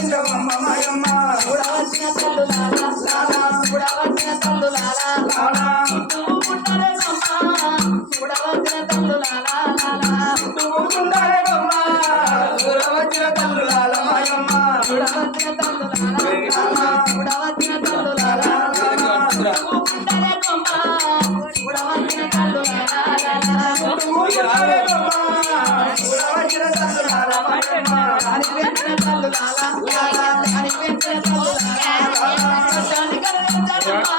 పిండమమ్మ మాయమ్మ చూడవలసిన తల్లు లాలా చూడవలసిన తల్లు లాలా లాలా నువ్వు పుట్టలేదమ్మా చూడవలసిన తల్లు లాలా లాలా తుమ్ముకుంటారే బొమ్మ దూరవచ్చిన తల్లులాల మాయమ్మ చూడవలసిన తల్లు లాలా లాలా చూడవలసిన తల్లు లాలా లాలా నువ్వు పుట్టలేదమ్మా చూడవలసిన తల్లు లాలా లాలా తుమ్ముకుంటారే బొమ్మ దూరవచ్చిన తల్లులాల మాయమ్మ దాని పెంచిన తల్లు లాలా లాలా దాని పెంచిన తల్లు లాలా లాలా దాని కలగద్దమ్మా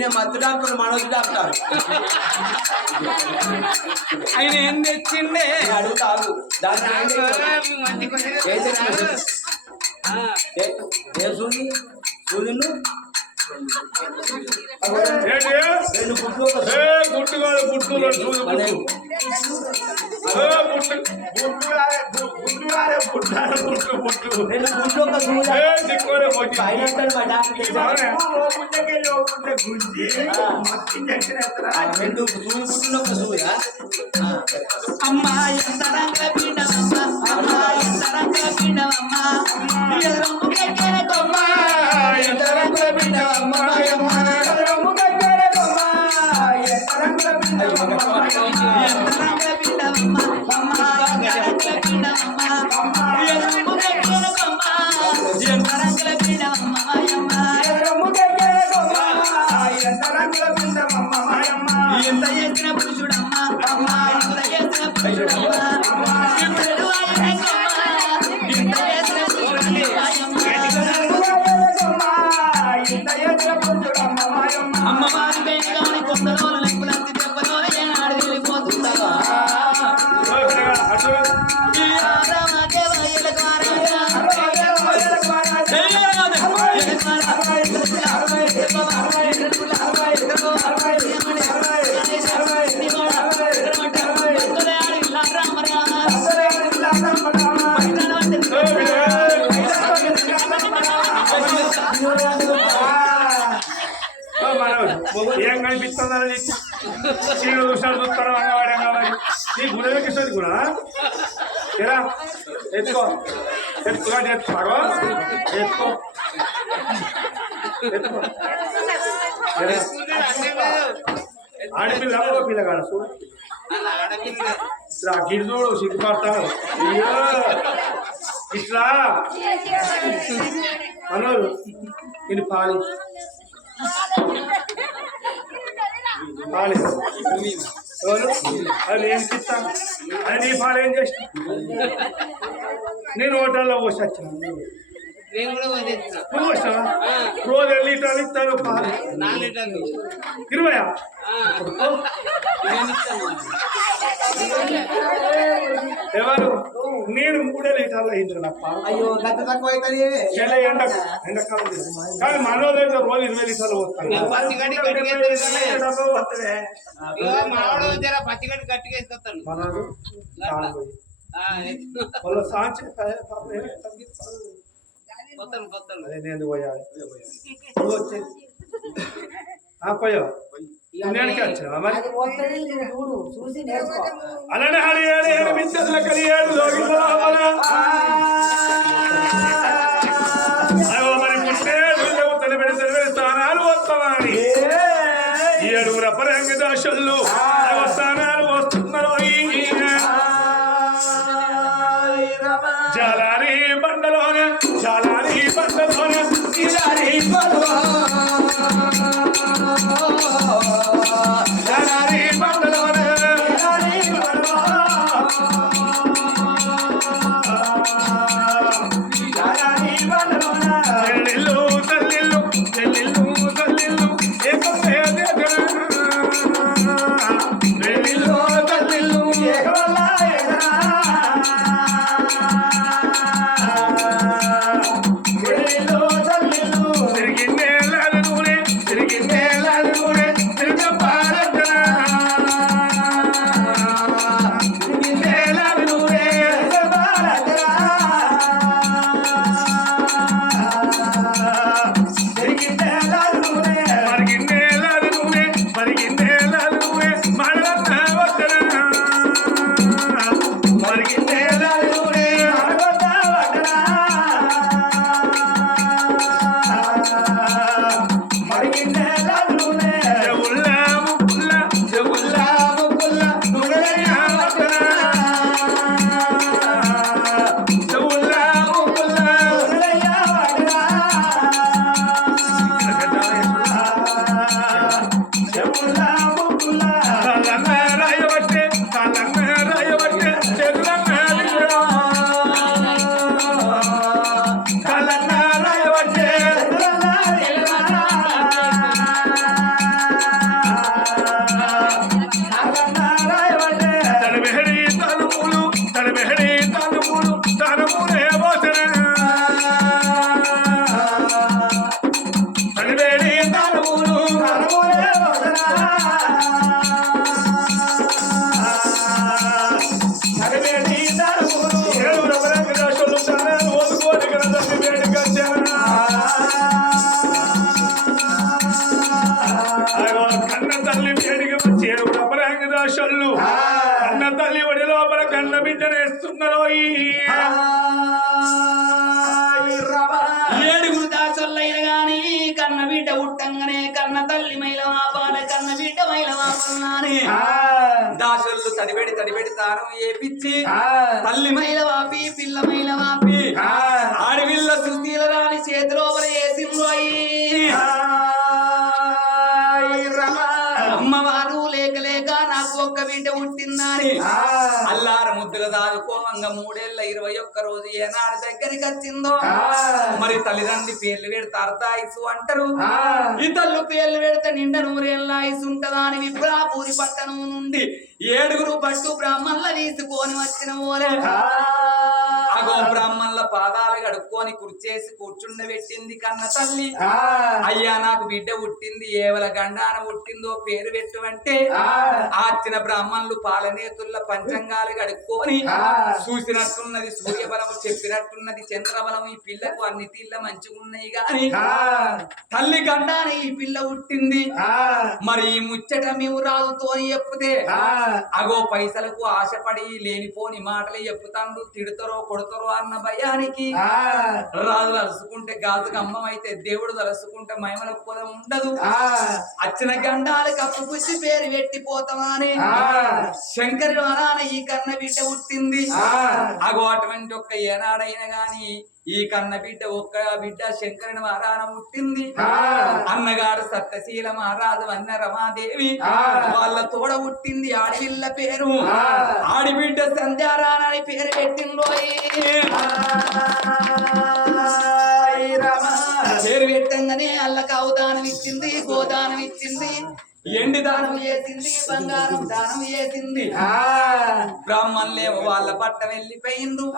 ఈయన మత్తు డాక్టర్ మనోజ్ డాక్టర్ ఆయన ఏం తెచ్చిండే? అడుగుతాను దానికి ఏం తెచ్చావు? ఏం సూది సూదిను రెండు గుడ్లు గుట్టు కాదు గుట్టు గుట్టు అమ్మాయి గుట్టులారే గుట్టారు అమ్మాయి గుట్టు రెండు గుడ్లు ఒక సూది ఏ దిక్కురే పోయి పైన ఉంటాడు మా డాక్టర్ తెచ్చాడు. ఓ గుండెకెళ్ళి ఓ గుండె గుంజి మత్తి ఇంజక్షన్ ఎత్తరా ఆ, రెండు సూది గుడ్లు ఒక సూదా అమ్మా ఎంత రంగ పీడమమ్మ అమ్మా ఎంత రంగ పీడమమ్మ ఎదురమ్మ కక్కెర కొమ్మ ఎంత రంగుల పిండమమ్మ మాయమ్మ రంగు కట్టారే బొమ్మ ఎంత రంగుల పిండమమ్మ మాయమ్మ ఎంత రంగ పీడమమ్మ అమ్మా ఎంత రంగ పీడమమ్మ ఎదురమ్మ కక్కెర కొమ్మ ఎంత రంగుల పీడమమ్మ మాయమ్మ రంగు కట్టారే బొమ్మ ఎంత రంగుల పిండమమ్మ మాయమ్మ ఎంత చేసిన పురుషుడమ్మ అమ్మా ఎంత చేసిన పురుషుడమ్మ ఇప్పుడు ఆయన కొమ్మ ఎంత చేసిన పురుషుడి మాయమ్మ అమ్మవారి పేరుగాని కొందరోల లెప్పులంతి దెబ్బలోన ఏనాడు వెళ్ళిపోతుందవా అటు ఈ రామాదేవ ఎలకవారయ్యా. భక్తులే ఆడిల్లా రామ రామ. మనోజ్ ఏం కనిపిస్తుందని చీరు చూసాడు చూస్తాడు అంగవాడి అంగవాడి నీ గుణమే కిస్తుంది గుణ ఎలా ఎత్తుకో ఎత్తుగా ఎత్తుకోగో ఎత్తుకో ఎత్తుకో ఆడపిల్ల ఓ పిల్లగాడు చూడు. ఇట్లా గిడి చూడు సిగ్గుపడతాడు ఇట్లా. మనోడు ఇది పాలి అది నేను ఇస్తాను అది నీ పాలు ఏం చేసిన నేను హోటల్లో పోసి వచ్చిన నువ్వు వచ్చినావా రోజు వెళ్ళి లీటర్లు పాలు ఇరవయా? ఇస్తాను ఎవరు? నేను మూడే లీటర్లు అయింది నా పాలు అయ్యో గత తక్కువ అవుతుంది. ఎండ ఎండకాలం. కానీ మనోళ్ళు అయితే రోజు ఇరవై లీటర్లు ఇగో మావాడు జర పచ్చిగడ్డి గట్టిగా ఎత్తుకొస్తాను మనోడు చాలా పోయి. ఆ, ఎత్తు. వాళ్ళు అదే నేను పోయాలి. నువ్వు వచ్చి పోయావా? నేను వచ్చినా మరి? చూడు చూసి నేర్చుకో. అలానే హరి ఏడు ఏడు మించెల మరి పుట్టే తలబెడి స్థానాలు వస్తామని ఏడుగురు అపరంగ దశలు అయ్యో స్థానాలు వస్తున్నారు జాలారి బండలోనే జాలారి బండలోనే జాలారి జాలారి ఏడుగురు దాసల్లైన గాని కన్న బిడ్డ ఉట్టంగానే కన్న తల్లి మైల మాపాల కన్న బిడ్డ దాసులు తడిబెడి తడిబెడి తాను ఏపిచ్చి తల్లి మైల వాపి పిల్ల మైల వాపి ఆడవిల్ల సుశీల రాని చేతిలో వేసింది అమ్మవారు లేక లేక నాకు ఒక్క బిడ్డ పుట్టిందని. ముద్దుల దాదుకోమంగా మూడేళ్ళ ఇరవై ఒక్క రోజు ఏనాడు దగ్గరికి వచ్చిందో? మరి తల్లిదండ్రి పేర్లు పెడతారు తాయిసు అంటారు. ఈ తల్లు పేర్లు పెడితే నిండా నూరేళ్ళ ఆయుసు ఉంటదా అని విప్రాపూరి పట్టణం నుండి ఏడుగురు పట్టు బ్రాహ్మణుల తీసుకొని వచ్చిన ఓరే అగో బ్రాహ్మణుల పాదాలు కడుక్కొని కుర్చేసి కూర్చుండబెట్టింది కన్న తల్లి. అయ్యా నాకు బిడ్డ పుట్టింది ఏవల గండాన పుట్టిందో పేరు పెట్టమంటే ఆచిన బ్రాహ్మణులు పాలనేతుల పంచంగాలు కడుక్కొని చూసినట్టున్నది సూర్యబలము చెప్పినట్టున్నది చంద్రబలం ఈ పిల్లకు అన్ని తీళ్ళ మంచిగున్నాయి గాని తల్లి గండాన ఈ పిల్ల పుట్టింది. మరి ఈ ముచ్చట మేము రాదుతోని చెప్పుతే? అగో పైసలకు ఆశపడి లేనిపోని మాటలు చెప్పుతాండు తిడతారో కొడతారో అన్న భయానికి రాజు తలుసుకుంటే గాజు గమ్మం అయితే దేవుడు తలుసుకుంటే మహిమల పొలం ఉండదు. అచ్చిన గండాలకు అప్పు పుచ్చి పేరు పెట్టిపోతామని శంకరుడు అనాన ఈ కన్న బిడ్డ పుట్టింది. అగో అటువంటి ఒక్క ఏనాడైనా గాని ఈ కన్న బిడ్డ ఒక్క బిడ్డ శంకరుని మహారాణ పుట్టింది. అన్నగారు సత్యశీల మహారాజు అన్న రమాదేవి వాళ్ళ తోడ పుట్టింది ఆడపిల్ల పేరు. ఆడిబిడ్డ సంధ్యారాణ అని పేరు పెట్టిందో పేరు పెట్టంగానే అల్లకు అవదానం ఇచ్చింది గోదానం ఇచ్చింది. ఎండి దానం చేసింది బంగారం దానం చేసింది. బ్రాహ్మణులేమో వాళ్ళ పట్ట వెళ్ళిపోయిండ్రు.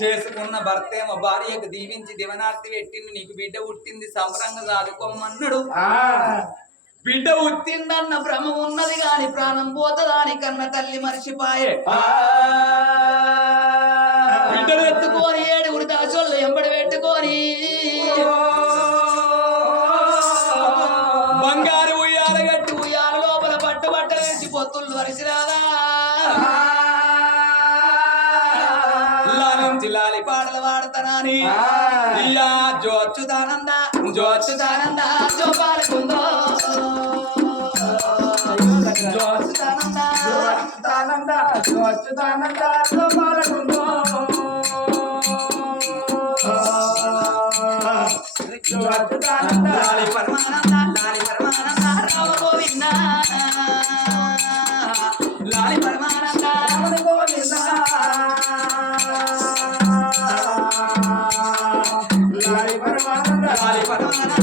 చేసుకున్న భర్త ఏమో భార్యకు దీవించి దివనార్తి పెట్టింది నీకు బిడ్డ పుట్టింది సంబరంగా చదువుకోమన్నాడు. బిడ్డ పుట్టిందన్న భ్రమ ఉన్నది గాని ప్రాణం పోతదాని కన్న తల్లి మర్చిపాయే. బిడ్డను ఎత్తుకొని ఏడుగురు దాచోళ్ళు ఎంబడి పెట్టుకొని పాడతానని ఇయ్యా జోచుదానంద జోచుదానంద జోపాలకుందో జోచుదానంద అచ్యుతానంద అచ్యుతానంద గోపాలకుందో అచ్యుతానంద లాలి పరమానంద లాలి పరమానంద రామ గోవింద.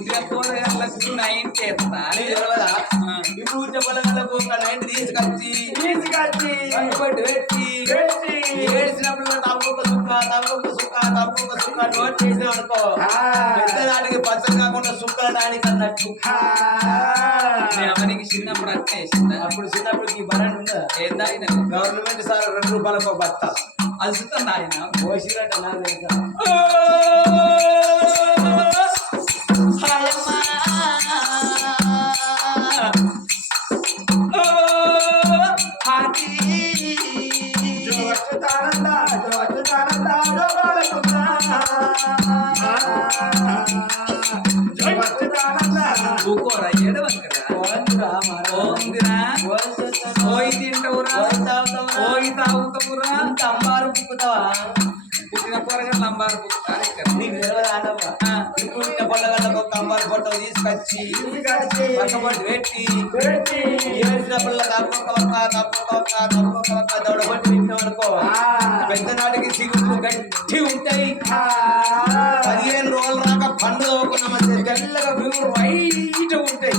పుట్టిన పోరగాళ్ళకు నైన్ చేస్తా ఇప్పుడు చెప్పలకు నైన్ తీసుకొచ్చి తీసుకొచ్చి పెట్టి పెట్టి తప్పుకు తప్పుకు తప్పుకు నోట్ అనుకో పెద్దదానికి కాకుండా అన్నట్టు అవనికి చిన్నప్పుడు అప్పుడు చిన్నప్పుడు ఈ ఉందా గవర్నమెంట్ సార్ రెండు రూపాయలకు ఒక బత్త. అలుసుతుంది ఆయన పోసినట్టు నాకు పోయి తింటావురా. పోయి తాగుతావురా. అంబారు పుక్కుతావా? పుట్టిన పోరగాళ్ళు లంబారు పుక్కుతారు ఇక్కడ. నీకు ఇంత పొల్లగడ్డకు ఒక అంబారు ఫోటో తీసుకొచ్చి పక్కపొట్టు పెట్టి. పెట్టి. తింటాం అనుకో పెద్ద నాటికి సిగుళ్ళు గట్టి ఉంటాయి. పదిహేను రోజులు రాక పండుగ తెల్లగా ప్యూర్ వైట్ ఉంటాయి.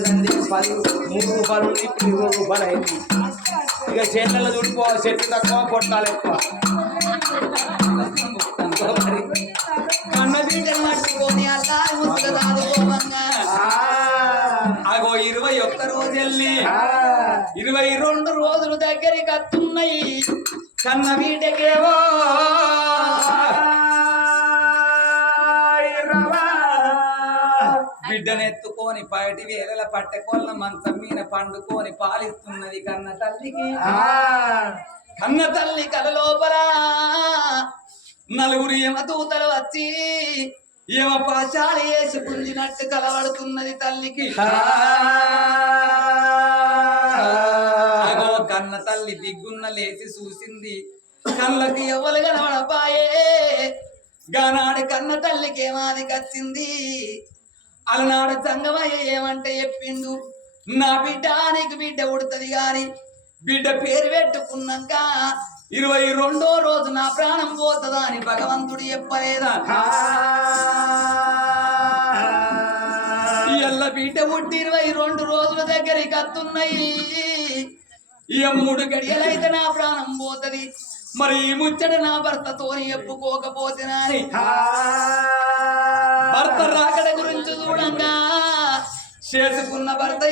సంది పది మూడు రూపాయలు ఉంది ఇప్పుడు ఇరవై రూపాయలు అయింది. ఇక చేతులలో దుడిపో చెట్టు తక్కువ పొట్టాలు ఎక్కువ. కన్న అల్లారి. అగో ఇరవై ఒక్క రోజు వెళ్ళి ఇరవై రెండు రోజులు దగ్గరికి వస్తున్నాయి. కన్న బిడ్డకేవో. బిడ్డనెత్తుకొని బయటి వేలల పట్టెకొల్ల మంచం మీద పండుకొని పాలిస్తున్నది కన్న తల్లికి. కన్న తల్లి కల లోపల నలుగురు యమదూతలు వచ్చి యమ పాశాలు వేసి గుంజినట్టు కలవడుతున్నది తల్లికి. అగో కన్న తల్లి దిగ్గున్న లేచి చూసింది. కళ్ళకి ఎవరు కనబడపాయే? గానాడు కన్న తల్లికి ఏమాది కచ్చింది అలనాడు సంగమయ్య ఏమంటే చెప్పిండు? నా బిడ్డ నీకు బిడ్డ ఉడుతుంది కానీ బిడ్డ పేరు పెట్టుకున్నాక ఇరవై రెండో రోజు నా ప్రాణం పోతుందా అని భగవంతుడు చెప్పలేదా? ఎల్ల బిడ్డ పుట్టి ఇరవై రెండు రోజుల దగ్గరికి అత్తున్నాయి. ఇక మూడు గడియలైతే నా ప్రాణం పోతది. మరి ఈ ముచ్చట నా భర్తతో చెప్పుకోకపోతేనని భర్త రాకడ గురించి చూడంగా. చేసుకున్న భర్త